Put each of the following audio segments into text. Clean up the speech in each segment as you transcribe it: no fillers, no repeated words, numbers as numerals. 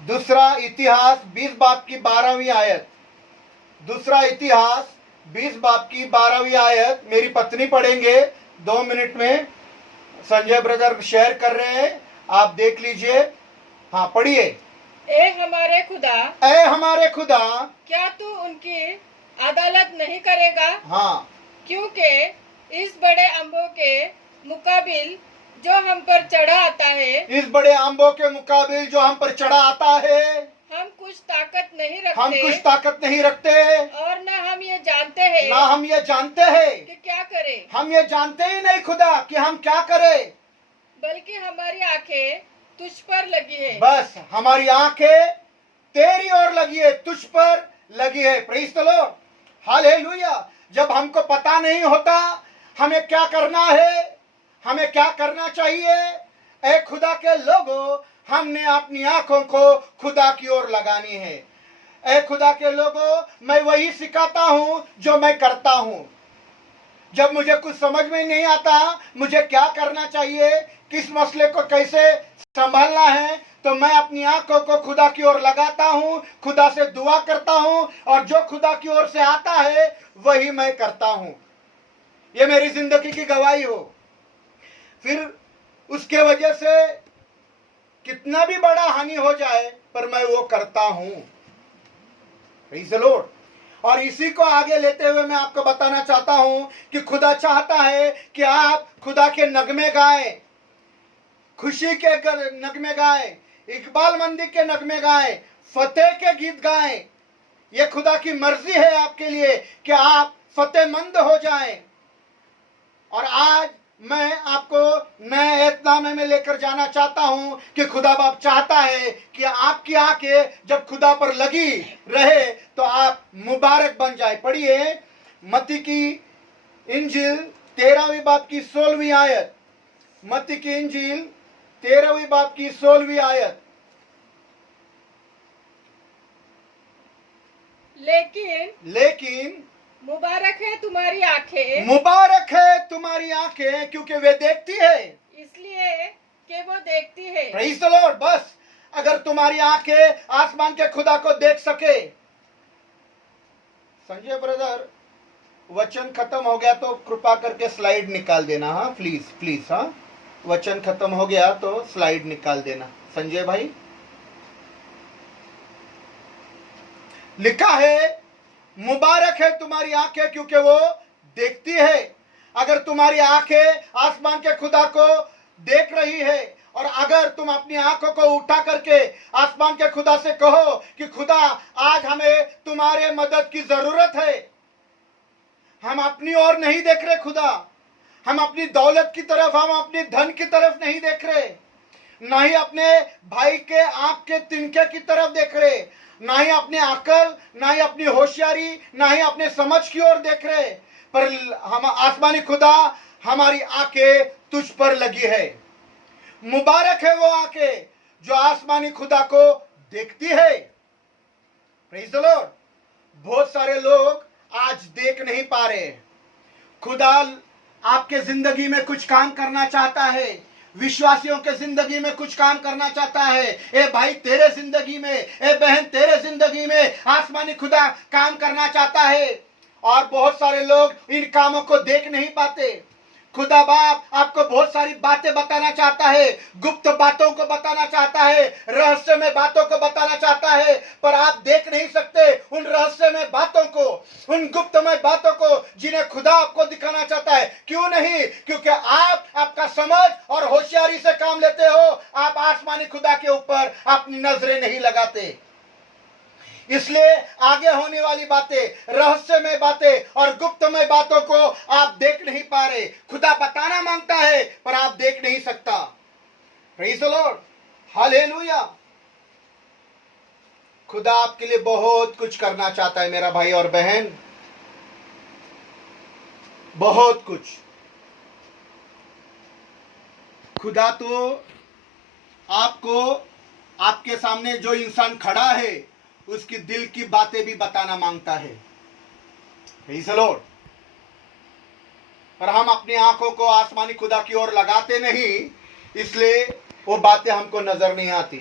दूसरा इतिहास 20 बाब की 12वीं आयत। दूसरा इतिहास 20 बाब की 12वीं आयत मेरी पत्नी पढ़ेंगे 2 मिनट में। संजय ब्रदर शेयर कर रहे हैं, आप देख लीजिए। हाँ पढ़िए। ए हमारे खुदा, ऐ हमारे खुदा, क्या तू उनकी अदालत नहीं करेगा? हाँ, क्योंकि इस बड़े अम्बों के मुकाबिल जो हम पर चढ़ा आता है, इस बड़े अम्बों के मुकाबिल जो हम पर चढ़ा आता है, हम कुछ ताकत नहीं हम रखते कुछ ताकत नहीं रखते, और न हम ये जानते हैं ना हम ये जानते हैं, कि क्या करें, हम ये जानते ही नहीं खुदा कि हम क्या करें, बल्कि हमारी आंखें तुझ पर लगी है। बस हमारी आंखें तेरी ओर लगी है, तुझ पर लगी है। Praise the lord, hallelujah. जब हमको पता नहीं होता हमें क्या करना है, हमें क्या करना चाहिए, ए खुदा के लोगों, हमने अपनी आंखों को खुदा की ओर लगानी है। ए खुदा के लोगों, मैं वही सिखाता हूं जो मैं करता हूं। जब मुझे कुछ समझ में नहीं आता मुझे क्या करना चाहिए, किस मसले को कैसे संभालना है, तो मैं अपनी आंखों को खुदा की ओर लगाता हूं, खुदा से दुआ करता हूं, और जो खुदा की ओर से आता है वही मैं करता हूं। ये मेरी जिंदगी की गवाही हो। फिर उसके वजह से कितना भी बड़ा हानि हो जाए पर मैं वो करता हूं। Praise the Lord. और इसी को आगे लेते हुए मैं आपको बताना चाहता हूं कि खुदा चाहता है कि आप खुदा के नगमे गाएं, खुशी के नगमे गाएं, इकबाल मंदी के नगमे गाएं, फतेह के गीत गाएं। ये खुदा की मर्जी है आपके लिए कि आप फतेहमंद हो जाएं। और आज मैं आपको नए एतनामे में लेकर जाना चाहता हूं कि खुदा बाप चाहता है कि आपकी आंखें जब खुदा पर लगी रहे तो आप मुबारक बन जाए। पढ़िए मत्ती की इंजील 13वीं बाब की 16वीं आयत। मत्ती की इंजील 13वीं बाब की 16वीं आयत। लेकिन मुबारक है तुम्हारी आंखें, मुबारक है तुम्हारी आंखें, क्योंकि वे देखती है, इसलिए कि वो देखती है। Praise the Lord. बस अगर तुम्हारी आंखें आसमान के खुदा को देख सके। संजय ब्रदर, वचन खत्म हो गया तो कृपा करके स्लाइड निकाल देना। हाँ प्लीज प्लीज। हाँ, वचन खत्म हो गया तो स्लाइड निकाल देना संजय भाई। लिखा है मुबारक है तुम्हारी आंखें क्योंकि वो देखती है। अगर तुम्हारी आंखें आसमान के खुदा को देख रही है, और अगर तुम अपनी आंखों को उठा करके आसमान के खुदा से कहो कि खुदा आज हमें तुम्हारे मदद की जरूरत है, हम अपनी ओर नहीं देख रहे खुदा, हम अपनी दौलत की तरफ, हम अपनी धन की तरफ नहीं देख रहे, ना ही अपने भाई के आंख के तिनके की तरफ देख रहे, ना ही अपने अकल, ना ही अपनी होशियारी, ना ही अपने समझ की ओर देख रहे, पर हम आसमानी खुदा हमारी आंखें तुझ पर लगी है। मुबारक है वो आंखें जो आसमानी खुदा को देखती है। Praise the Lord. बहुत सारे लोग आज देख नहीं पा रहे। खुदा आपके जिंदगी में कुछ काम करना चाहता है, विश्वासियों के जिंदगी में कुछ काम करना चाहता है। ए भाई तेरे जिंदगी में, ए बहन तेरे जिंदगी में आसमानी खुदा काम करना चाहता है, और बहुत सारे लोग इन कामों को देख नहीं पाते। खुदा बाप आपको बहुत सारी बातें बताना चाहता है, गुप्त बातों को बताना चाहता है, रहस्यमय बातों को बताना चाहता है, पर आप देख नहीं सकते उन रहस्यमय बातों को, उन गुप्तमय बातों को जिन्हें खुदा आपको दिखाना चाहता है। क्यों नहीं? क्योंकि आप आपका समझ और होशियारी से काम लेते हो, आप आसमानी खुदा के ऊपर अपनी नजरें नहीं लगाते। इसलिए आगे होने वाली बातें, रहस्यमय बातें और गुप्तमय बातों को आप देख नहीं पा रहे। खुदा बताना मांगता है पर आप देख नहीं सकता। Praise the lord, hallelujah. खुदा आपके लिए बहुत कुछ करना चाहता है मेरा भाई और बहन, बहुत कुछ। खुदा तो आपको, आपके सामने जो इंसान खड़ा है उसकी दिल की बातें भी बताना मांगता है। Praise the Lord. पर हम अपनी आंखों को आसमानी खुदा की ओर लगाते नहीं, इसलिए वो बातें हमको नजर नहीं आती।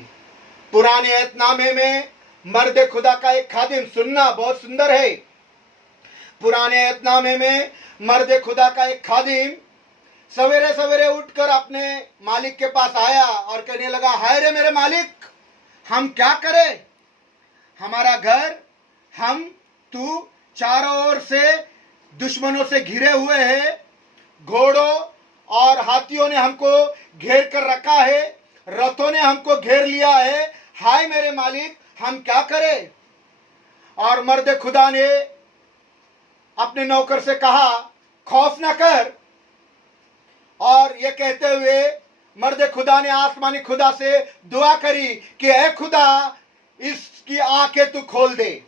पुराने एतनामे में मर्द खुदा का एक खादिम, सुनना बहुत सुंदर है। पुराने एतनामे में मर्द खुदा का एक खादिम सवेरे सवेरे उठकर अपने मालिक के पास आया और कहने लगा, हाय रे मेरे मालिक, हम क्या करें? हमारा घर, हम, तू चारों ओर से दुश्मनों से घिरे हुए हैं। घोड़ों और हाथियों ने हमको घेर कर रखा है, रथों ने हमको घेर लिया है। हाय मेरे मालिक, हम क्या करें? और मर्द खुदा ने अपने नौकर से कहा, खौफ न कर। और ये कहते हुए मर्द खुदा ने आसमानी खुदा से दुआ करी कि ऐ खुदा, इसकी आंखें तू खोल दे।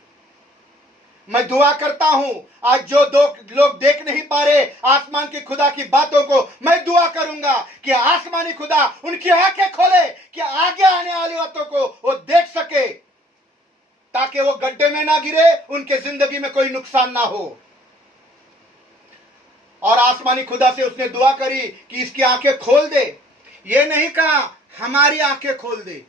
मैं दुआ करता हूं, आज जो दो लोग देख नहीं पा रहे आसमान के खुदा की बातों को, मैं दुआ करूंगा कि आसमानी खुदा उनकी आंखें खोले कि आगे आने वाली बातों को वो देख सके, ताकि वो गड्ढे में ना गिरे, उनके जिंदगी में कोई नुकसान ना हो। और आसमानी खुदा से उसने दुआ करी कि इसकी आंखें खोल दे। ये नहीं कहा हमारी आंखें खोल दे।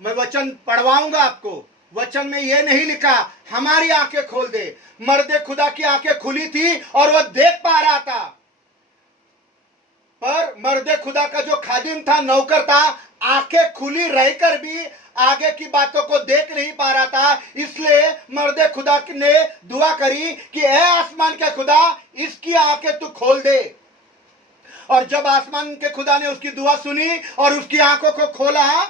मैं वचन पढ़वाऊंगा आपको, वचन में यह नहीं लिखा हमारी आंखें खोल दे। मर्द खुदा की आंखें खुली थी और वह देख पा रहा था, पर मर्द खुदा का जो खादिम था, नौकर था, आंखें खुली रहकर भी आगे की बातों को देख नहीं पा रहा था। इसलिए मर्द खुदा ने दुआ करी कि ऐ आसमान के खुदा, इसकी आंखें तू खोल दे। और जब आसमान के खुदा ने उसकी दुआ सुनी और उसकी आंखों को खोला,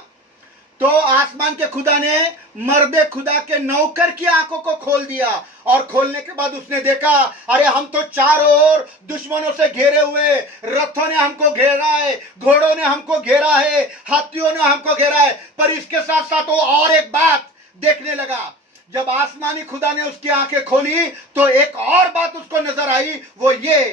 तो आसमान के खुदा ने मर्द खुदा के नौकर की आंखों को खोल दिया। और खोलने के बाद उसने देखा, अरे हम तो चारों ओर दुश्मनों से घेरे हुए, रथों ने हमको घेरा है, घोड़ों ने हमको घेरा है, हाथियों ने हमको घेरा है। पर इसके साथ साथ वो और एक बात देखने लगा। जब आसमानी खुदा ने उसकी आंखें खोली तो एक और बात उसको नजर आई, वो ये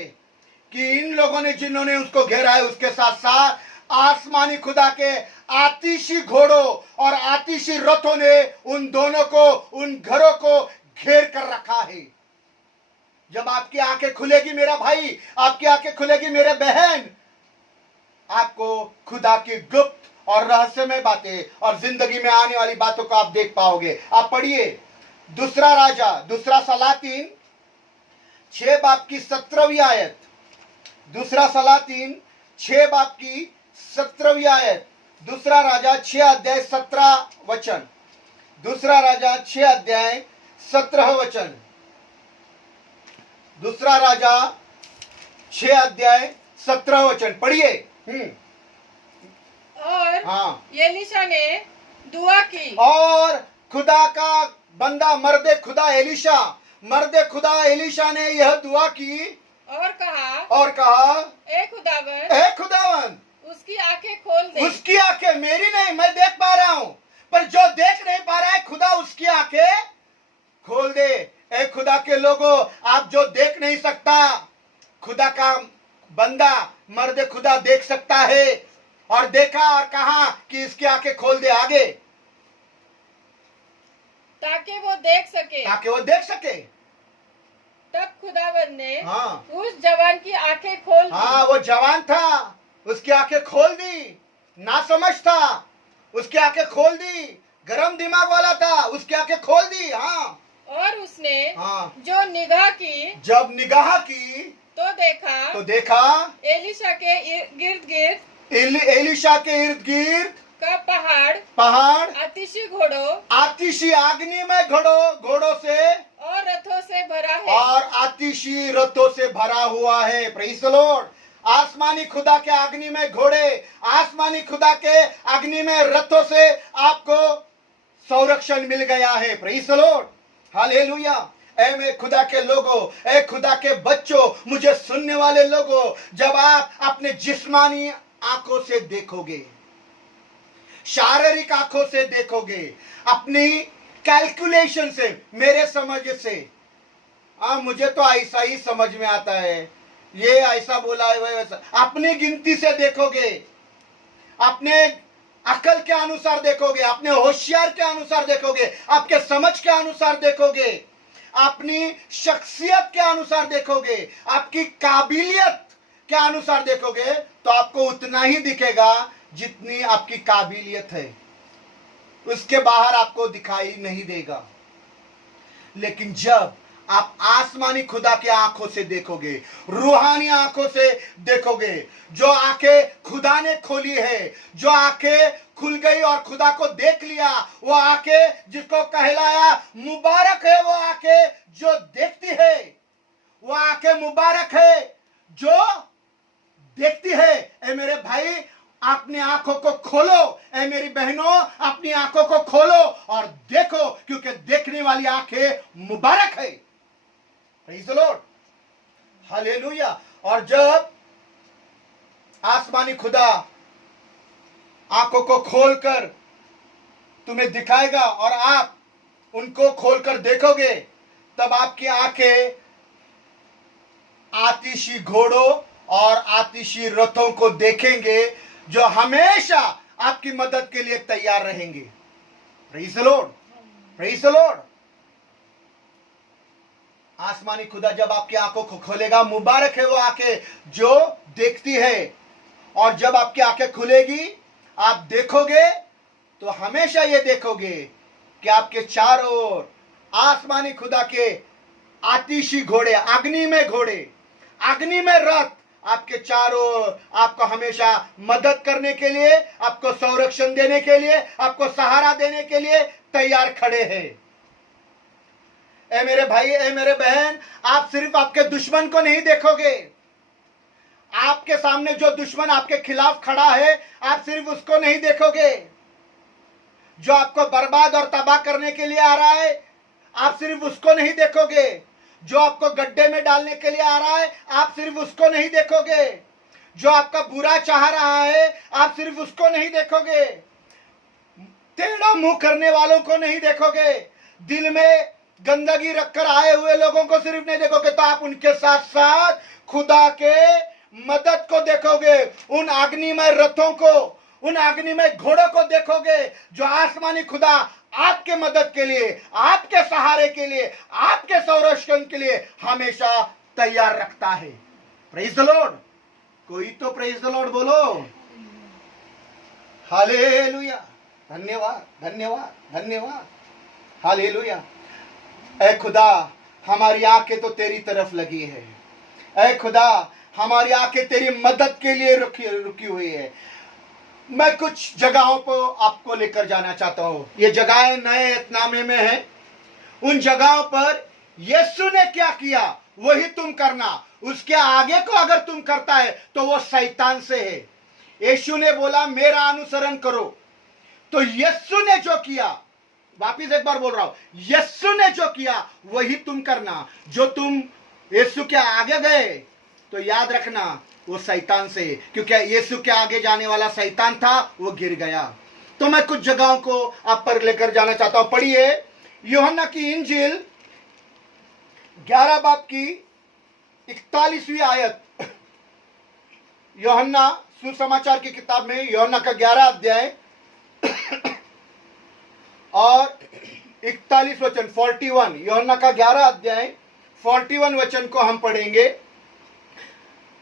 कि इन लोगों ने जिन्होंने उसको घेरा है, उसके साथ साथ आसमानी खुदा के आतिशी घोड़ों और आतिशी रथों ने उन दोनों को, उन घरों को घेर कर रखा है। जब आपकी आंखें खुलेगी मेरा भाई, आपकी आंखें खुलेगी मेरे बहन, आपको खुदा की गुप्त और रहस्यमय बातें और जिंदगी में आने वाली बातों को आप देख पाओगे। आप पढ़िए दूसरा राजा, दूसरा सलातीन 6 बाब की 17वीं आयत। दूसरा सलातीन 6 बाब की 17वीं आयत। दूसरा राजा 6 अध्याय 17 वचन। दूसरा राजा 6 अध्याय 17 वचन। दूसरा राजा 6 अध्याय 17 वचन पढ़िए। और हाँ, एलीशा ने दुआ की। और खुदा का बंदा मर्द खुदा एलीशा ने यह दुआ की और कहा, ए खुदावन, उसकी आंखें खोल दे। उसकी आंखें, मेरी नहीं, मैं देख पा रहा हूं, पर जो देख नहीं पा रहा है, खुदा उसकी आंखें खोल दे। ए खुदा के लोगों, आप जो देख नहीं सकता, खुदा का बंदा मर्द खुदा देख सकता है। और देखा और कहा कि इसकी आंखें खोल दे आगे, ताकि वो देख सके। तब खुदावंद ने उस जवान की आंखें खोल दी। हाँ, वो जवान था, उसकी आंखें खोल दी। नासमझ था, उसकी आंखें खोल दी। गरम दिमाग वाला था, उसकी आंखें खोल दी। हाँ, और उसने जो निगाह की, जब निगाह की तो देखा एलीशा के गिर्द गिर्द का पहाड़ आतिशी अग्नि में घोड़ों से और रथों से भरा है। और आतिशी रथों से भरा हुआ है। Praise the Lord. आसमानी खुदा के अग्नि में घोड़े, आसमानी खुदा के अग्नि में रथों से आपको संरक्षण मिल गया है। Praise the lord, hallelujah. ऐ मैं खुदा के लोगों, ऐ खुदा के बच्चों, मुझे सुनने वाले लोगों, जब आप अपने जिस्मानी आंखों से देखोगे, शारीरिक आंखों से देखोगे, अपनी कैलकुलेशन से, मेरे समझ से, मुझे तो ऐसा ही समझ में आता है, ये ऐसा बोला है वैसा, अपनी गिनती से देखोगे, अपने अकल के अनुसार देखोगे, अपने होशियार के अनुसार देखोगे, आपके समझ के अनुसार देखोगे, अपनी शख्सियत के अनुसार देखोगे, आपकी काबिलियत के अनुसार देखोगे, तो आपको उतना ही दिखेगा जितनी आपकी काबिलियत है। उसके बाहर आपको दिखाई नहीं देगा। लेकिन जब आप आसमानी खुदा की आंखों से देखोगे, रूहानी आंखों से देखोगे, जो आंखें खुदा ने खोली है, जो आंखें खुल गई और खुदा को देख लिया, वो आंखें जिसको कहलाया मुबारक है, वो आंखें जो देखती है, वो आंखें मुबारक है जो देखती है। ए मेरे भाई, अपनी आंखों को खोलो, ए मेरी बहनों, अपनी आंखों को खोलो और देखो, क्योंकि देखने वाली आंखें मुबारक है। Praise the lord, hallelujah. और जब आसमानी खुदा आंखों को खोलकर तुम्हें दिखाएगा और आप उनको खोलकर देखोगे, तब आपकी आंखें आतिशी घोड़ों और आतिशी रथों को देखेंगे, जो हमेशा आपकी मदद के लिए तैयार रहेंगे। Praise the Lord, praise the Lord. आसमानी खुदा जब आपकी आंखों को खोलेगा, मुबारक है वो आंखें जो देखती है। और जब आपकी आंखें खुलेगी, आप देखोगे तो हमेशा ये देखोगे कि आपके चारों ओर आसमानी खुदा के आतिशी घोड़े, अग्नि में रथ आपके चारों ओर आपको हमेशा मदद करने के लिए, आपको संरक्षण देने के लिए, आपको सहारा देने के लिए तैयार खड़े हैं। ए मेरे भाई, ए मेरे बहन, आप सिर्फ आपके दुश्मन को नहीं देखोगे। आपके सामने जो दुश्मन आपके खिलाफ खड़ा है, आप सिर्फ उसको नहीं देखोगे। जो आपको बर्बाद और तबाह करने के लिए आ रहा है, आप सिर्फ उसको नहीं देखोगे। जो आपको गड्ढे में डालने के लिए आ रहा है, आप सिर्फ उसको नहीं देखोगे। जो आपका बुरा चाह रहा है, आप सिर्फ उसको नहीं देखोगे। टेढ़ा मुंह करने वालों को नहीं देखोगे। दिल में गंदगी रखकर आए हुए लोगों को सिर्फ नहीं देखोगे, तो आप उनके साथ साथ खुदा के मदद को देखोगे। उन अग्निमय रथों को, उन अग्निमय घोड़ों को देखोगे, जो आसमानी खुदा आपके मदद के लिए, आपके सहारे के लिए, आपके संरक्षण के लिए हमेशा तैयार रखता है। Praise the Lord. कोई तो प्रेज़ द लॉर्ड बोलो। हालेलुया। धन्यवाद, धन्यवाद, धन्यवाद। हालेलुया। ऐ खुदा, हमारी आंखें तो तेरी तरफ लगी है। ऐ खुदा, हमारी आंखें तेरी मदद के लिए रुकी हुई है। मैं कुछ जगहों पर आपको लेकर जाना चाहता हूं। ये जगहें नए एतनामे में है। उन जगहों पर यीशु ने क्या किया वही तुम करना। उसके आगे को अगर तुम करता है तो वो शैतान से है। यीशु ने बोला मेरा अनुसरण करो, तो यीशु ने जो किया, वापिस एक बार बोल रहा हूं, यीशु ने जो किया वही तुम करना। जो तुम यीशु के आगे गए तो याद रखना वो शैतान से, क्योंकि यीशु के आगे जाने वाला शैतान था, वो गिर गया। तो मैं कुछ जगहों को आप पर लेकर जाना चाहता हूं। पढ़िए यूहन्ना की इंजील 11 बाब की 41वीं आयत। यूहन्ना सुसमाचार की किताब में यूहन्ना का 11 अध्याय और 41 वचन 41, यूहन्ना का 11 अध्याय 41 वचन को हम पढ़ेंगे।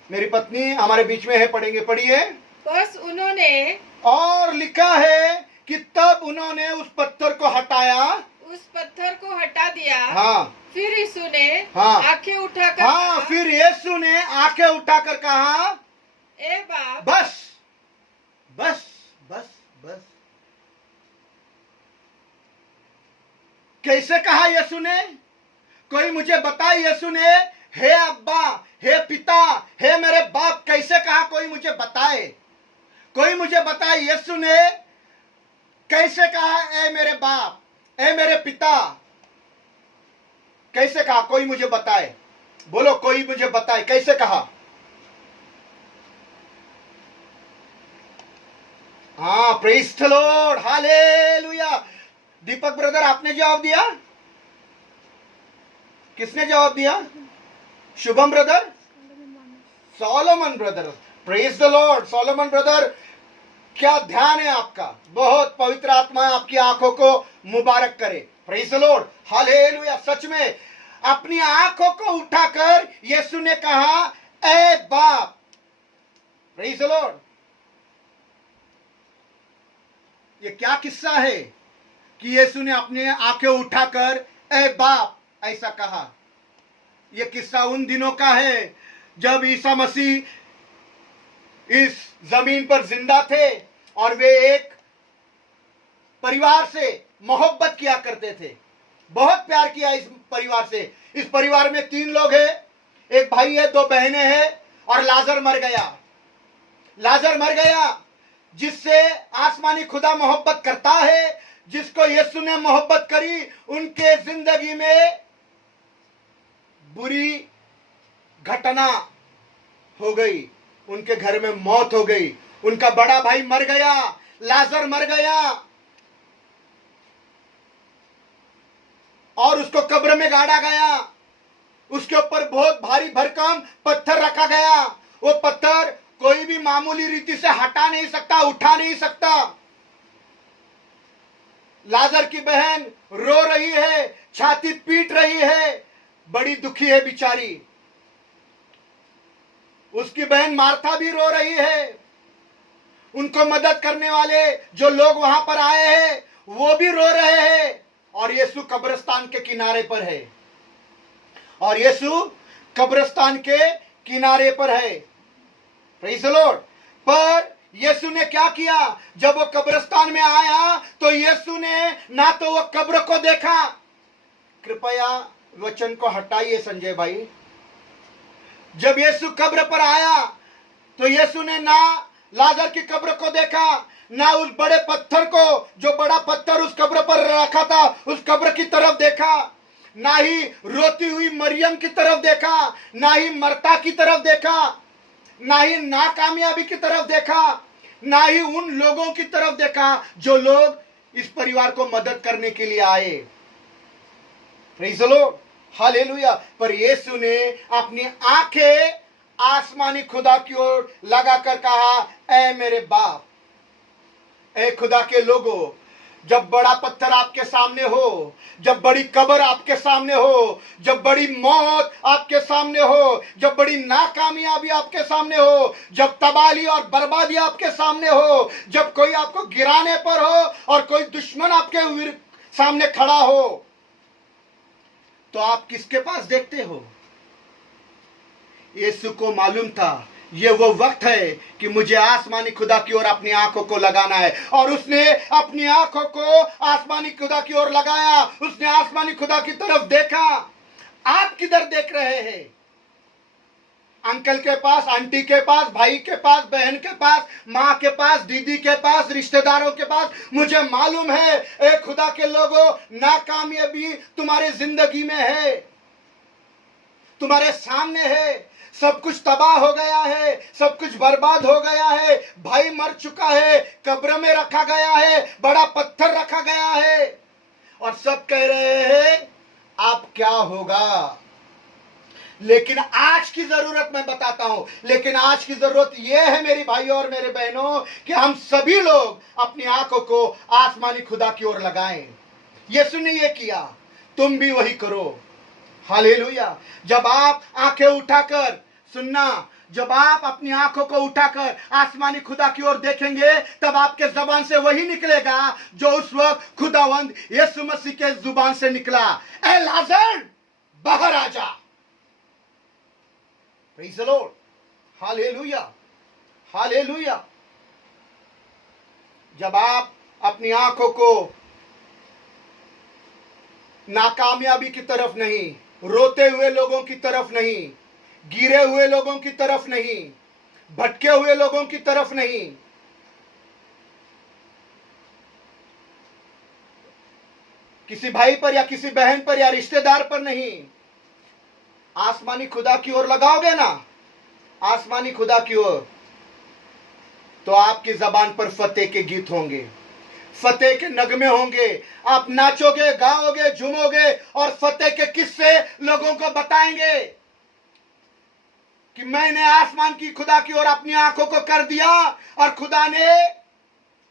मेरी पत्नी हमारे बीच में है, पढ़ेंगे। पढ़िए। बस उन्होंने, और लिखा है कि तब उन्होंने उस पत्थर को हटाया, उस पत्थर को हटा दिया। हाँ। फिर यीशु ने आंखें उठाकर हाँ, फिर यीशु ने आंखें उठाकर कहा, ए बाप, बस बस बस बस। कैसे कहा यीशु ने? कोई मुझे बताए यीशु ने हे अब्बा, हे पिता, हे मेरे बाप कैसे कहा? कोई मुझे बताए, कोई मुझे बताए यीशु ने कैसे कहा ए मेरे बाप, ए मेरे पिता, कैसे कहा? कोई मुझे बताए, बोलो कोई मुझे बताए कैसे कहा? हाँ, praise the lord, hallelujah. Deepak brother आपने जवाब दिया? किसने जवाब दिया? Shubham brother, Solomon brother, praise the Lord. Solomon brother, क्या ध्यान है आपका। बहुत पवित्र आत्मा आपकी आंखों को मुबारक करे। Praise the lord, hallelujah. सच में अपनी आंखों को उठाकर यीशु ने कहा ए बाप। Praise the Lord. ये क्या किस्सा है? कि यीशु ने अपने आंखें उठाकर ए बाप ऐसा कहा। यह किस्सा उन दिनों का है जब ईसा मसीह इस जमीन पर जिंदा थे और वे एक परिवार से मोहब्बत किया करते थे, बहुत प्यार किया इस परिवार से। इस परिवार में 3 लोग हैं, एक भाई है, 2 बहनें हैं और लाजर मर गया। लाजर मर गया जिससे आसमानी खुदा मोहब्बत करता है, जिसको यीशु ने मोहब्बत करी। उनके जिंदगी में बुरी घटना हो गई, उनके घर में मौत हो गई। उनका बड़ा भाई मर गया, लाजर मर गया और उसको कब्र में गाड़ा गया। उसके ऊपर बहुत भारी भरकम पत्थर रखा गया। वो पत्थर कोई भी मामूली रीति से हटा नहीं सकता, उठा नहीं सकता। लाजर की बहन रो रही है, छाती पीट रही है, बड़ी दुखी है बिचारी। उसकी बहन मार्था भी रो रही है। उनको मदद करने वाले जो लोग वहां पर आए हैं वो भी रो रहे हैं। और यीशु कब्रिस्तान के किनारे पर है, और यीशु कब्रिस्तान के किनारे पर है। Praise the Lord. पर यीशु ने क्या किया? जब वो कब्रिस्तान में आया तो यीशु ने ना तो वो कब्र को देखा, कृपया वचन को हटाइए संजय भाई। जब यीशु कब्र पर आया तो यीशु ने ना लाजर की कब्र को देखा, ना उस बड़े पत्थर को, जो बड़ा पत्थर उस कब्र पर रखा था, उस कब्र की तरफ देखा, ना ही रोती हुई मरियम की तरफ देखा, ना ही मरता की तरफ देखा, ना ही नाकामयाबी की तरफ देखा, ना ही उन लोगों की तरफ देखा जो लोग इस परिवार को मदद करने के लिए आए। Praise the lord, hallelujah. पर यीशु ने अपनी आंखें आसमानी खुदा की ओर लगाकर कहा, ऐ मेरे बाप, ऐ खुदा के लोगों, जब बड़ा पत्थर आपके सामने हो, जब बड़ी कब्र आपके सामने हो, जब बड़ी मौत आपके सामने हो, जब बड़ी नाकामयाबी आपके सामने हो, जब तबाही और बर्बादी आपके सामने हो, जब कोई आपको गिराने पर हो और कोई दुश्मन आपके सामने खड़ा हो, तो आप किसके पास देखते हो? यीशु को मालूम था ये वो वक्त है कि मुझे आसमानी खुदा की ओर अपनी आंखों को लगाना है। और उसने अपनी आंखों को आसमानी खुदा की ओर लगाया। उसने आसमानी खुदा की तरफ देखा। आप किधर देख रहे हैं? अंकल के पास, आंटी के पास, भाई के पास, बहन के पास, माँ के पास, दीदी के पास, रिश्तेदारों के पास? मुझे मालूम है ए खुदा के लोगों, नाकामयाबी तुम्हारी जिंदगी में है, तुम्हारे सामने है। सब कुछ तबाह हो गया है, सब कुछ बर्बाद हो गया है, भाई मर चुका है, कब्र में रखा गया है, बड़ा पत्थर रखा गया है, और सब कह रहे हैं आप क्या होगा। लेकिन आज की जरूरत मैं बताता हूं, लेकिन आज की जरूरत यह है मेरी भाइयों और मेरे बहनों कि हम सभी लोग अपनी आंखों को आसमानी खुदा की ओर लगाएं। यीशु ने यह किया, तुम भी वही करो। हालेलुया। जब आप आंखें उठाकर, सुनना, जब आप अपनी आंखों को उठाकर आसमानी खुदा की ओर देखेंगे, तब आपके जुबान से वही निकलेगा जो उस वक्त खुदावंद यीशु मसीह के जुबान से निकला, ए लाजर बाहर आ जा। Praise the lord, hallelujah, hallelujah. जब आप अपनी आंखों को नाकामयाबी की तरफ नहीं, रोते हुए लोगों की तरफ नहीं, गिरे हुए लोगों की तरफ नहीं, भटके हुए लोगों की तरफ नहीं, किसी भाई पर या किसी बहन पर या रिश्तेदार पर नहीं, आसमानी खुदा की ओर लगाओगे ना, आसमानी खुदा की ओर, तो आपकी जबान पर फतेह के गीत होंगे, फतेह के नगमे होंगे। आप नाचोगे, गाओगे, झूमोगे और फतेह के किस्से लोगों को बताएंगे कि मैंने आसमान की खुदा की ओर अपनी आंखों को कर दिया और खुदा ने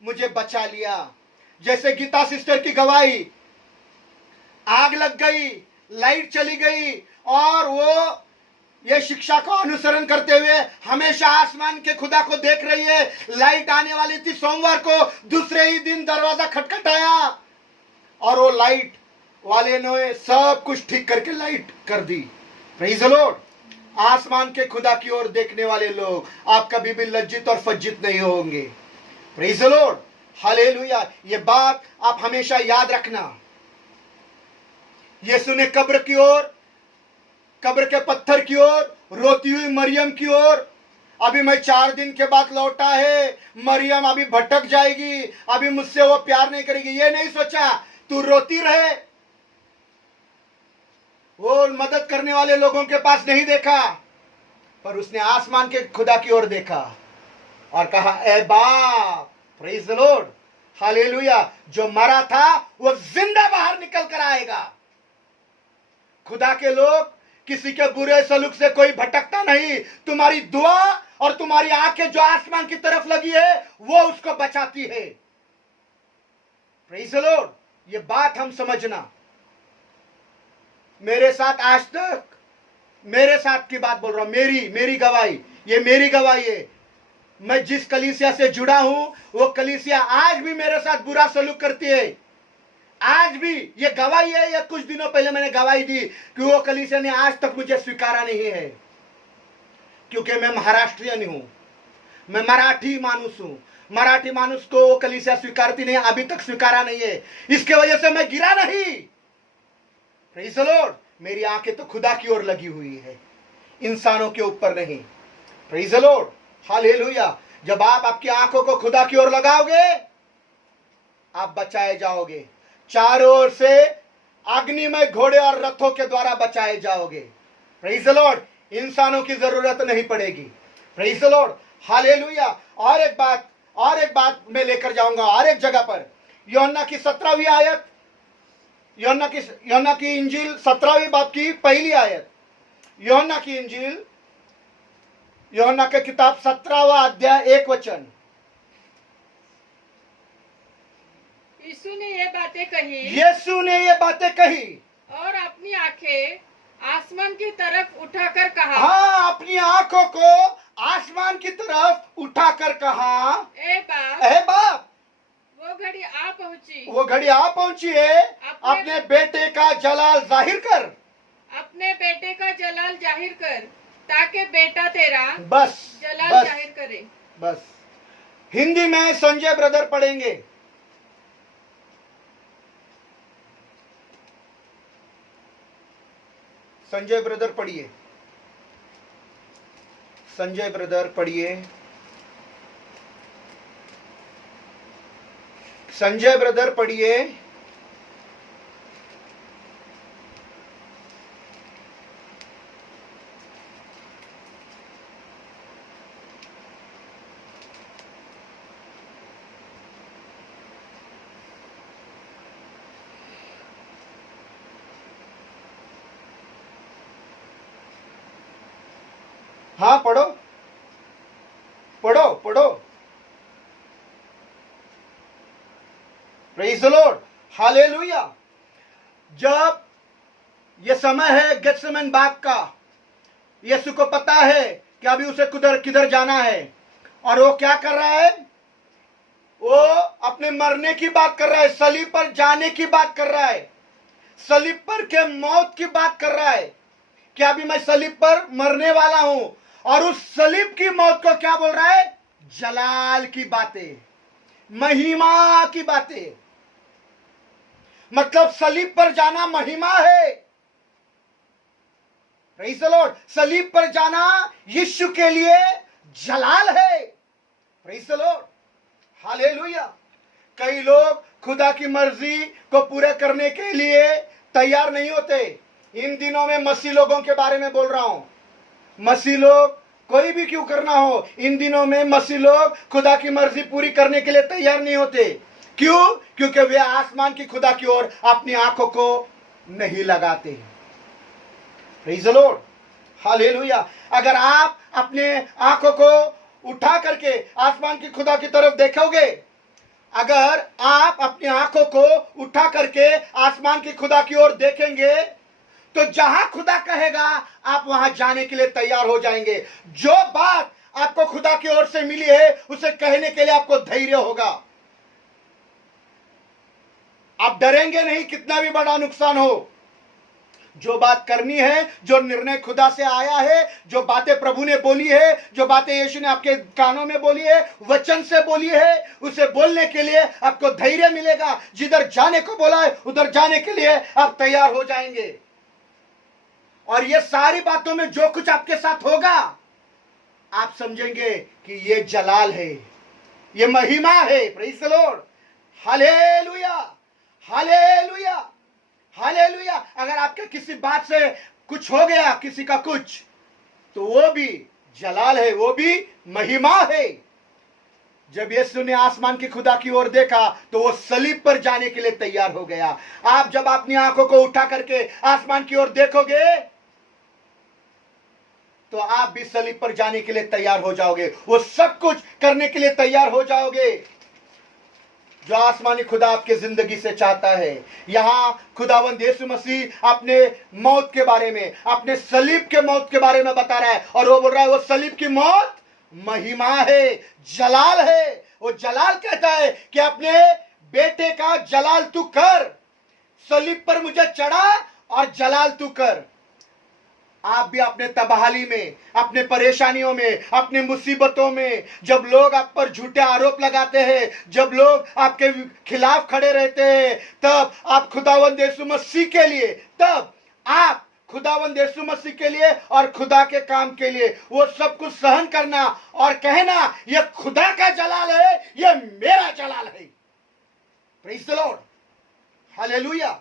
मुझे बचा लिया। जैसे गीता सिस्टर की गवाही, आग लग गई, लाइट चली गई और वो ये शिक्षा को अनुसरण करते हुए हमेशा आसमान के खुदा को देख रही है। लाइट आने वाली थी सोमवार को, दूसरे ही दिन दरवाजा खटखटाया, और वो लाइट वाले ने सब कुछ ठीक करके लाइट कर दी। Praise the Lord. आसमान के खुदा की ओर देखने वाले लोग आप कभी भी लज्जित और फज्जित नहीं होंगे। Praise the lord, hallelujah. ये बात आप हमेशा याद रखना। यीशु ने कब्र की ओर, कब्र के पत्थर की ओर, रोती हुई मरियम की ओर, अभी मैं 4 दिन के बाद लौटा है, मरियम अभी भटक जाएगी, अभी मुझसे वो प्यार नहीं करेगी, ये नहीं सोचा। तू रोती रहे, वो मदद करने वाले लोगों के पास नहीं देखा, पर उसने आसमान के खुदा की ओर देखा और कहा, ए बाप, प्रेज़ द लॉर्ड, हालेलुया, जो मरा था वो जिंदा बाहर निकल कर आएगा। खुदा के लोग, किसी के बुरे सलूक से कोई भटकता नहीं। तुम्हारी दुआ और तुम्हारी आंखें जो आसमान की तरफ लगी है वो उसको बचाती है। प्रेज़ द लॉर्ड, ये बात हम समझना। मेरे साथ आज तक, मेरे साथ की बात बोल रहा हूं, मेरी गवाही, ये मेरी गवाही है। मैं जिस कलीसिया से जुड़ा हूं वो कलीसिया आज भी मेरे साथ बुरा सलूक करती है। आज भी ये गवाही है। या कुछ दिनों पहले मैंने गवाही दी कि वो कलीसिया ने आज तक मुझे स्वीकारा नहीं है, क्योंकि मैं महाराष्ट्रियन हूं, मैं मराठी मानुस हूं। मराठी मानुस को वो कलीसिया स्वीकारती नहीं, अभी तक स्वीकारा नहीं है। इसके वजह से मैं गिरा नहीं। Praise the Lord. मेरी आंखें तो खुदा की ओर लगी हुई है, इंसानों के ऊपर नहीं। Praise the lord, hallelujah. जब आप आपकी आंखों को खुदा की ओर लगाओगे, आप बचाए जाओगे। चारों ओर से अग्निमय घोड़े और रथों के द्वारा बचाए जाओगे। Praise the Lord. इंसानों की जरूरत नहीं पड़ेगी। Praise the lord, hallelujah. और एक बात मैं लेकर जाऊंगा और एक जगह पर, यूहन्ना की 17वीं आयत, यूहन्ना की इंजील 17वीं बाब की पहली आयत। यूहन्ना की इंजील, यूहन्ना की किताब 17वां अध्याय 1 वचन। यीशु ने ये बातें कही और अपनी आंखें आसमान की तरफ उठाकर कहा। हाँ, अपनी आंखों को आसमान की तरफ उठाकर कहा, ए बाप, वो घड़ी आ पहुंची है। अपने बेटे का जलाल जाहिर कर, ताकि बेटा तेरा बस जलाल जाहिर करे। बस हिंदी में संजय ब्रदर पढ़ेंगे। संजय ब्रदर पढ़िए, संजय ब्रदर पढ़िए, संजय ब्रदर पढ़िए। हाँ, पढ़ो पढ़ो पढ़ो। Praise the lord, hallelujah. जब ये समय है गेत्सेमन बाग का, यीशु को पता है कि अभी उसे किधर जाना है, और वो क्या कर रहा है? वो अपने मरने की बात कर रहा है, सलीब पर जाने की बात कर रहा है, सलीब पर के मौत की बात कर रहा है कि अभी मैं सलीब पर मरने वाला हूं। और उस सलीब की मौत को क्या बोल रहा है? जलाल की बातें, महिमा की बातें। मतलब सलीब पर जाना महिमा है। Praise the Lord. सलीब पर जाना यीशु के लिए जलाल है। Praise the lord, hallelujah. कई लोग खुदा की मर्जी को पूरा करने के लिए तैयार नहीं होते। इन दिनों में मसीह लोगों के बारे में बोल रहा हूं। मसीह लोग, कोई भी क्यों करना हो, इन दिनों में मसीह लोग खुदा की मर्जी पूरी करने के लिए तैयार नहीं होते। क्यों? क्योंकि वे आसमान की खुदा की ओर अपनी आंखों को नहीं लगाते। Praise the lord, hallelujah. अगर आप अपने आंखों को उठा करके आसमान की खुदा की तरफ देखोगे, अगर आप अपनी आंखों को उठा करके आसमान की खुदा की ओर देखेंगे, तो जहां खुदा कहेगा आप वहां जाने के लिए तैयार हो जाएंगे। जो बात आपको खुदा की ओर से मिली है उसे कहने के लिए आपको धैर्य होगा। आप डरेंगे नहीं, कितना भी बड़ा नुकसान हो। जो बात करनी है, जो निर्णय खुदा से आया है, जो बातें प्रभु ने बोली है, जो बातें यीशु ने आपके कानों में बोली है, वचन से बोली है, उसे बोलने के लिए आपको धैर्य मिलेगा। जिधर जाने को बोला है उधर जाने के लिए आप तैयार हो जाएंगे। और ये सारी बातों में जो कुछ आपके साथ होगा, आप समझेंगे कि ये जलाल है, ये महिमा है। Praise the lord, hallelujah, hallelujah, hallelujah. अगर आपके किसी बात से कुछ हो गया, किसी का कुछ, तो वो भी जलाल है, वो भी महिमा है। जब यीशु ने आसमान की खुदा की ओर देखा तो वो सलीब पर जाने के लिए तैयार हो गया। आप जब अपनी आंखों को उठा करके आसमान की ओर देखोगे तो आप भी सलीब पर जाने के लिए तैयार हो जाओगे, वो सब कुछ करने के लिए तैयार हो जाओगे जो आसमानी खुदा आपके जिंदगी से चाहता है। यहां खुदावंद यीशु मसीह अपने मौत के बारे में, अपने सलीब के मौत के बारे में बता रहा है, और वो बोल रहा है वो सलीब की मौत महिमा है, जलाल है। वो जलाल कहता है कि अपने बेटे का जलाल तू कर, सलीब पर मुझे चढ़ा और जलाल तू कर। आप भी अपने तबाही में, अपने परेशानियों में, अपनी मुसीबतों में, जब लोग आप पर झूठे आरोप लगाते हैं, जब लोग आपके खिलाफ खड़े रहते हैं, तब आप खुदावंद यीशु मसीह के लिए, तब आप खुदावंद यीशु मसीह के लिए और खुदा के काम के लिए वो सब कुछ सहन करना और कहना ये खुदा का जलाल है, ये मेरा जलाल है। Praise the lord, hallelujah.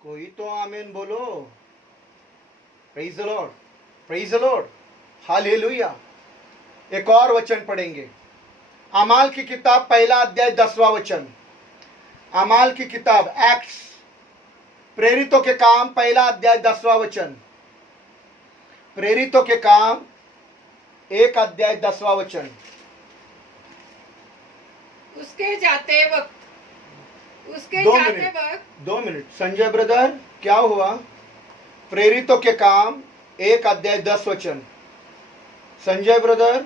कोई तो आमीन बोलो। Praise the Lord, praise the lord, hallelujah. एक और वचन पढ़ेंगे, अमाल की किताब पहला अध्याय 10वां वचन। अमाल की किताब, एक्ट्स, प्रेरितों के काम पहला अध्याय 10वां वचन। प्रेरितों के काम 1 अध्याय 10वां वचन। उसके जाते वक्त, उसके 2 जाते मिनट, वक्त 2 मिनट। संजय ब्रदर, क्या हुआ? प्रेरितों के काम 1 अध्याय 10 वचन। संजय ब्रदर,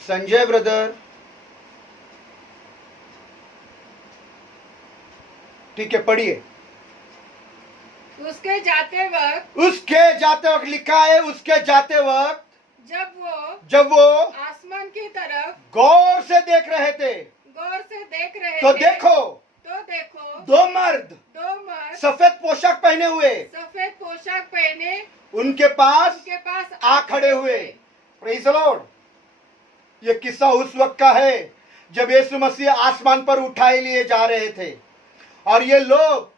संजय ब्रदर, ठीक है, पढ़िए। उसके जाते वक्त, उसके जाते वक्त लिखा है, उसके जाते वक्त जब वो आसमान की तरफ गौर से देख रहे थे, गौर से देख रहे तो थे, देखो दो मर्द सफेद पोशाक पहने हुए, सफेद पोशाक पहने उनके पास आ खड़े हुए। Praise the Lord. ये किस्सा उस वक्त का है जब यीशु मसीह आसमान पर उठाए लिए जा रहे थे, और ये लोग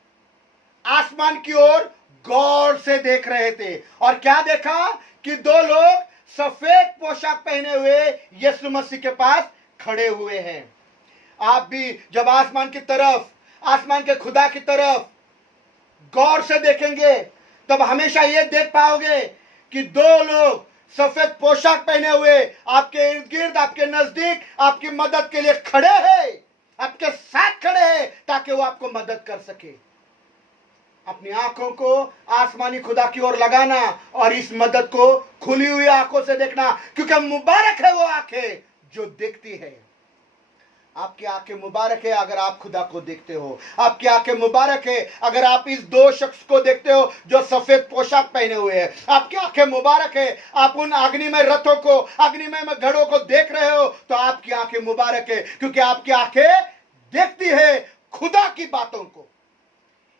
आसमान की ओर गौर से देख रहे थे। और क्या देखा कि 2 लोग सफेद पोशाक पहने हुए यीशु मसीह के पास खड़े हुए हैं। आप भी जब आसमान की तरफ, आसमान के खुदा की तरफ गौर से देखेंगे, तब हमेशा ये देख पाओगे कि 2 लोग सफेद पोशाक पहने हुए आपके इर्द गिर्द, आपके नजदीक, आपकी मदद के लिए खड़े हैं, आपके साथ खड़े हैं, ताकि वो आपको मदद कर सके। अपनी आंखों को आसमानी खुदा की ओर लगाना और इस मदद को खुली हुई आंखों से देखना, क्योंकि मुबारक है वो आंखें जो देखती है। आपकी आंखें मुबारक है अगर आप खुदा को देखते हो। आपकी आंखें मुबारक है अगर आप इस 2 शख्स को देखते हो जो सफेद पोशाक पहने हुए हैं। आपकी आंखें मुबारक है, आप उन अग्निमय रथों को, अग्निमय घड़ों को देख रहे हो, तो आपकी आंखें मुबारक है, क्योंकि आपकी आंखें देखती है खुदा की बातों को,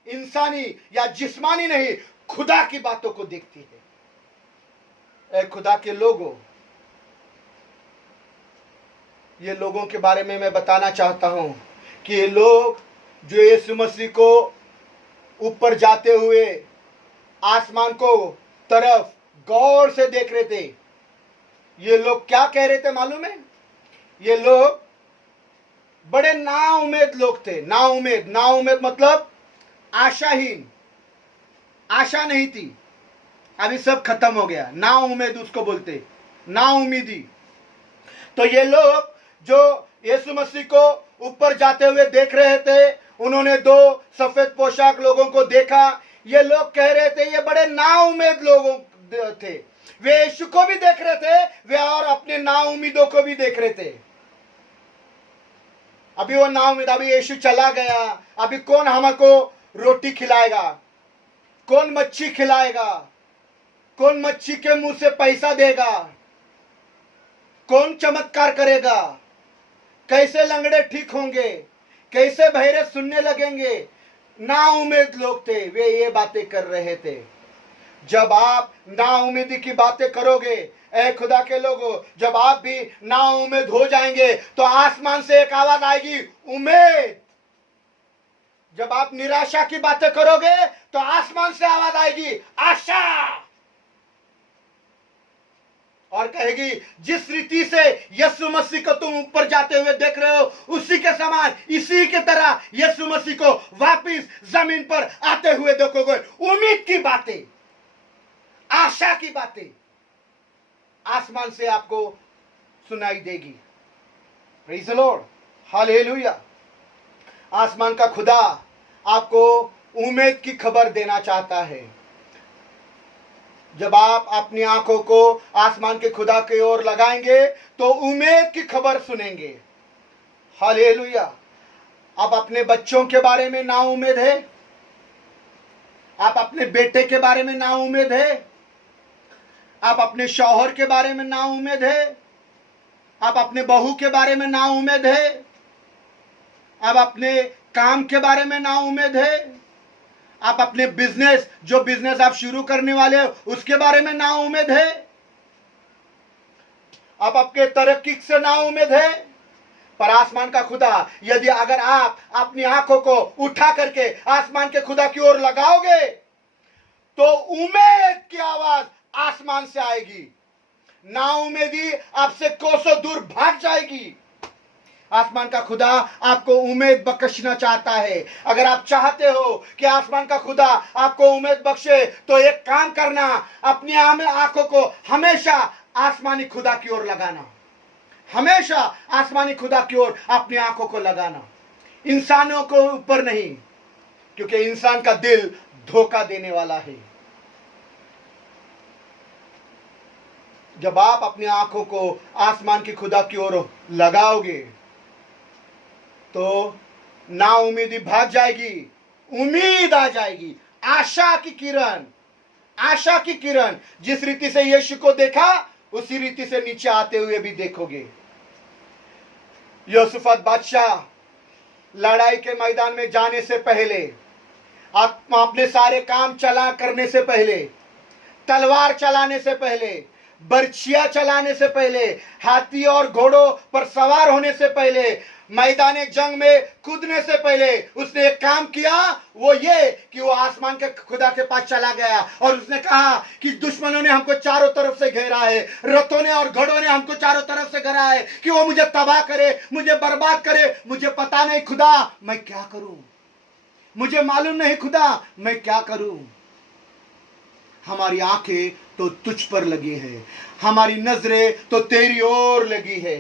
इंसानी या जिस्मानी नहीं, खुदा की बातों को देखती है। ए खुदा के लोगों, ये लोगों के बारे में मैं बताना चाहता हूं कि ये लोग जो यीशु मसीह को ऊपर जाते हुए आसमान को तरफ गौर से देख रहे थे, ये लोग क्या कह रहे थे मालूम है? ये लोग बड़े नाउम्मीद लोग थे। नाउम्मीद मतलब आशाहीन, आशा नहीं थी, अभी सब खत्म हो गया। नाउम्मीद उसको बोलते, नाउम्मीदी। तो ये लोग जो यीशु मसीह को ऊपर जाते हुए देख रहे थे, उन्होंने 2 सफेद पोशाक लोगों को देखा। ये लोग कह रहे थे ये बड़े नाउम्मीद लोग थे, वे यीशु को भी देख रहे थे, वे और अपने नाउमीदों को भी देख रहे थे। अभी वो नाउमीद, अभी यीशु चला गया, अभी कौन हमको रोटी खिलाएगा, कौन मच्छी खिलाएगा, कौन मच्छी के मुंह से पैसा देगा, कौन चमत्कार करेगा, कैसे लंगड़े ठीक होंगे, कैसे बहरे सुनने लगेंगे। नाउम्मीद लोग थे, वे ये बातें कर रहे थे। जब आप नाउम्मीदी की बातें करोगे, ऐ खुदा के लोगों, जब आप भी नाउम्मीद हो जाएंगे तो आसमान से एक आवाज आएगी, उम्मीद। जब आप निराशा की बातें करोगे तो आसमान से आवाज आएगी, आशा। और कहेगी, जिस रीति से यीशु मसीह को तुम ऊपर जाते हुए देख रहे हो, उसी के समान, इसी के तरह यीशु मसीह को वापस जमीन पर आते हुए देखोगे। उम्मीद की बातें, आशा की बातें आसमान से आपको सुनाई देगी। Praise the lord, hallelujah. आसमान का खुदा आपको उम्मीद की खबर देना चाहता है। जब आप अपनी आंखों को आसमान के खुदा की ओर लगाएंगे तो उम्मीद की खबर सुनेंगे। हालेलुया। आप अपने बच्चों के बारे में नाउम्मीद है, आप अपने बेटे के बारे में नाउम्मीद है, आप अपने शौहर के बारे में नाउम्मीद है, आप अपने बहू के बारे में नाउम्मीद है, आप अपने काम के बारे में नाउम्मीद है, आप अपने बिजनेस, जो बिजनेस आप शुरू करने वाले हो, उसके बारे में नाउम्मीद है, आप अपने तरक्की से नाउम्मीद है। पर आसमान का खुदा, यदि अगर आप अपनी आंखों को उठा करके आसमान के खुदा की ओर लगाओगे तो उम्मीद की आवाज आसमान से आएगी। नाउम्मीदी आपसे कोसों दूर भाग जाएगी। आसमान का खुदा आपको उम्मीद बख्शना चाहता है। अगर आप चाहते हो कि आसमान का खुदा आपको उम्मीद बख्शे तो एक काम करना, अपनी आंखों को हमेशा आसमानी खुदा की ओर लगाना, हमेशा आसमानी खुदा की ओर अपनी आंखों को लगाना, इंसानों को ऊपर नहीं, क्योंकि इंसान का दिल धोखा देने वाला है। जब आप अपनी आंखों को आसमान की खुदा की ओर लगाओगे तो नाउम्मीदी भाग जाएगी, उम्मीद आ जाएगी। आशा की किरण, आशा की किरण, जिस रीति से यीशु को देखा उसी रीति से नीचे आते हुए भी देखोगे। यहोशापात बादशाह लड़ाई के मैदान में जाने से पहले, अपने सारे काम चला करने से पहले, तलवार चलाने से पहले, बर्छिया चलाने से पहले, हाथी और घोड़ों पर सवार होने से पहले, मैदान जंग में कूदने से पहले उसने एक काम किया, वो ये कि वो आसमान के खुदा के पास चला गया और उसने कहा कि दुश्मनों ने हमको चारों तरफ से घेरा है, रथों ने और घोड़ों ने हमको चारों तरफ से घेरा है कि वो मुझे तबाह करे, मुझे बर्बाद करे। मुझे पता नहीं खुदा मैं क्या करूं, मुझे मालूम नहीं खुदा मैं क्या करूं। हमारी आंखें तो तुझ पर लगी है, हमारी नजरें तो तेरी ओर लगी है।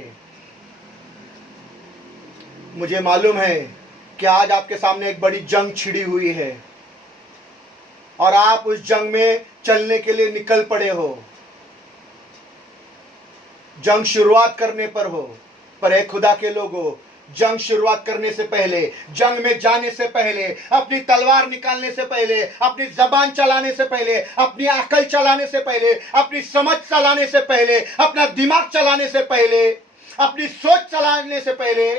मुझे मालूम है कि आज आपके सामने एक बड़ी जंग छिड़ी हुई है और आप उस जंग में चलने के लिए निकल पड़े हो, जंग शुरुआत करने पर हो। पर एक खुदा के लोगों, जंग शुरुआत करने से पहले, जंग में जाने से पहले, अपनी तलवार निकालने से पहले, अपनी जबान चलाने से पहले, अपनी अकल चलाने से पहले, अपनी समझ चलाने से पहले, अपना दिमाग चलाने से पहले, अपनी सोच चलाने से पहले,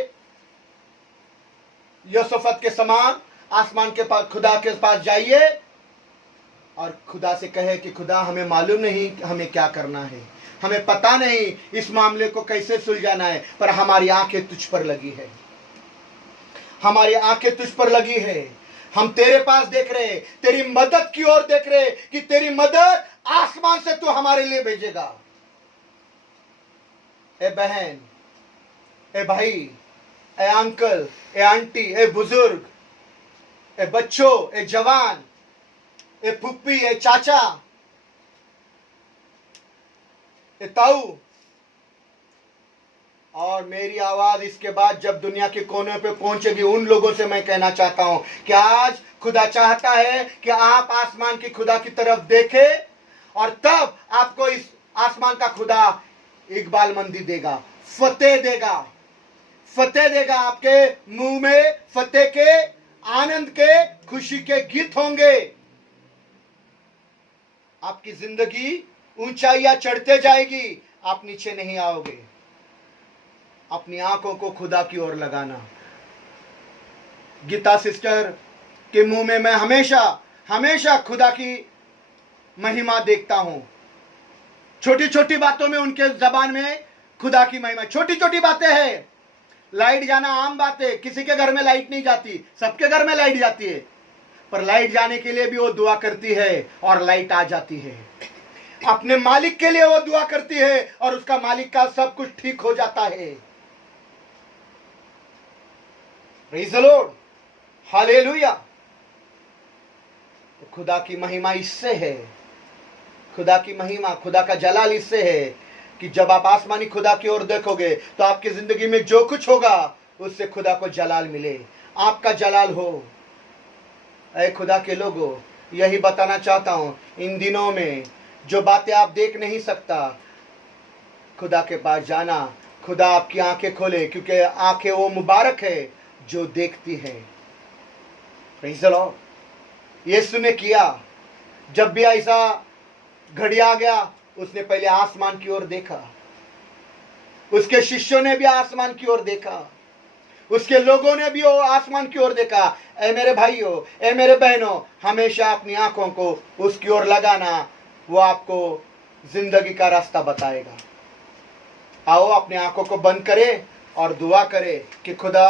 यहोशापात के समान आसमान के पास, खुदा के पास जाइए और खुदा से कहे कि खुदा हमें मालूम नहीं हमें क्या करना है, हमें पता नहीं इस मामले को कैसे सुलझाना है, पर हमारी आंखें तुझ पर लगी है, हमारी आंखें तुझ पर लगी है। हम तेरे पास देख रहे, तेरी मदद की ओर देख रहे कि तेरी मदद आसमान से तू हमारे लिए भेजेगा। ए बहन, ए भाई, ए अंकल, ए आंटी, ए बुजुर्ग, ए बच्चों, ए जवान, ए फुप्पी, ए चाचा, ए ताऊ, और मेरी आवाज इसके बाद जब दुनिया के कोने पे पहुंचेगी, उन लोगों से मैं कहना चाहता हूं कि आज खुदा चाहता है कि आप आसमान की खुदा की तरफ देखें और तब आपको इस आसमान का खुदा इकबालमंदी देगा, फतेह देगा, फतेह देगा। आपके मुंह में फतेह के, आनंद के, खुशी के गीत होंगे। आपकी जिंदगी ऊंचाइयां चढ़ते जाएगी, आप नीचे नहीं आओगे। अपनी आंखों को खुदा की ओर लगाना। गीता सिस्टर के मुंह में मैं हमेशा हमेशा खुदा की महिमा देखता हूं। छोटी छोटी बातों में उनके जबान में खुदा की महिमा। छोटी छोटी बातें हैं। लाइट जाना आम बात है, किसी के घर में लाइट नहीं जाती, सबके घर में लाइट जाती है। पर लाइट जाने के लिए भी वो दुआ करती है और लाइट आ जाती है। अपने मालिक के लिए वो दुआ करती है और उसका मालिक का सब कुछ ठीक हो जाता है। Praise the lord, hallelujah. खुदा की महिमा इससे है, खुदा की महिमा, खुदा का जलाल इससे है कि जब आप आसमानी खुदा की ओर देखोगे तो आपकी जिंदगी में जो कुछ होगा उससे खुदा को जलाल मिले, आपका जलाल हो। ऐ खुदा के लोगों, यही बताना चाहता हूं, इन दिनों में जो बातें आप देख नहीं सकता, खुदा के पास जाना, खुदा आपकी आंखें खोले, क्योंकि आंखें वो मुबारक है जो देखती है। Praise the Lord. यीशु ने किया, जब भी ऐसा घड़ी आ गया उसने पहले आसमान की ओर देखा, उसके शिष्यों ने भी आसमान की ओर देखा, उसके लोगों ने भी वो आसमान की ओर देखा। ऐ मेरे भाइयों, ऐ मेरे बहनों, हमेशा अपनी आंखों को उसकी ओर लगाना, वो आपको जिंदगी का रास्ता बताएगा। आओ अपनी आंखों को बंद करें और दुआ करें कि खुदा